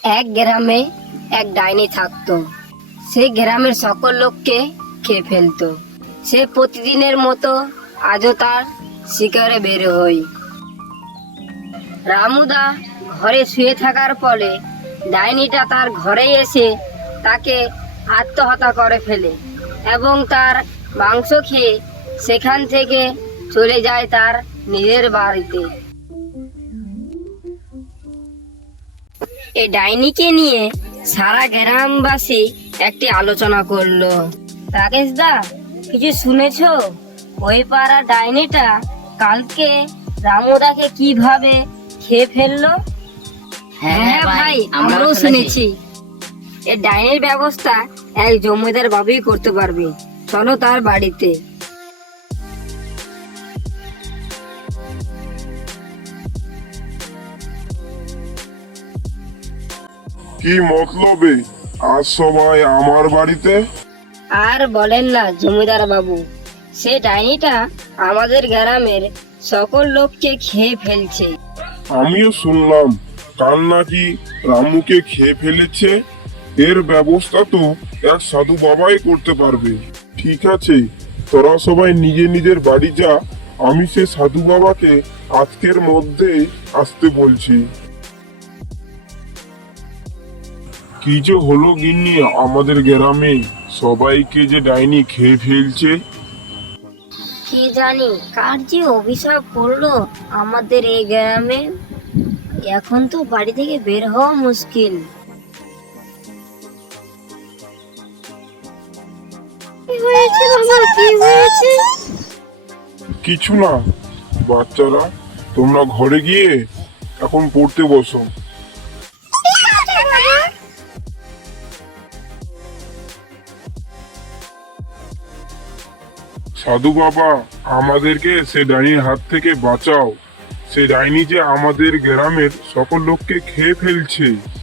এক গ্রামে এক ডাইনি থাকতো। সে গ্রামের সকল লোককে খেয়ে ফেলতো। সে প্রতিদিনের মতো আজও তার শিকারে বের হয়। রামুদা ঘরে শুয়ে থাকার ফলে ডাইনিটা তার ঘরে এসে তাকে আত্মহত্যা করে ফেলে এবং তার মাংস খেয়ে সেখান থেকে চলে যায় তার নিজের বাড়িতে। এই ডাইনিকে নিয়ে সারা গ্রামবাসী একটি আলোচনা করলো। রাকেশ দা, কিছু শুনেছো? ওই পাড়া ডাইনিটা কালকে রামুদাকে কিভাবে খেয়ে ফেললো? হ্যাঁ ভাই, আমরাও শুনেছি। এই ডাইনির ব্যবস্থা এক জমিদার বাবুই করতে পারবে। চলো তার বাড়িতে। কি মতলবে আজ সবাই আমার বাড়িতে? আর বলেন না জমিদার বাবু, সে ডাইনিটা আমাদের গ্রামের সকল লোককে খেয়ে ফেলছে। আমিও শুনলাম কাল নাকি রামুকে খেয়ে ফেলেছে। এর ব্যবস্থা তো এক সাধু বাবাই করতে পারবে। ঠিক আছে, তোরা সবাই নিজে নিজের বাড়ি যা। আমি সে সাধু বাবাকে আজকের মধ্যেই আসতে বলছি। কি যে হলো গিন্নি আমাদের গ্রামে, সবাইকে যে ডাইনি খেয়ে ফেলছে। কি জানি কার যে অভিশাপ পড়লো আমাদের এই গ্রামে। এখন তো বাড়ি থেকে বের হওয়া মুশকিল। কি হয়েছে বাবা, কি হয়েছে? কিছু না বাচ্চারা, তোমরা ঘরে গিয়ে এখন পড়তে বসো। সাধু বাবা, আমাদেরকে সে ডাইনির হাত থেকে বাঁচাও। সে ডাইনি যে আমাদের গ্রামের সকল লোককে খেয়ে ফেলছে।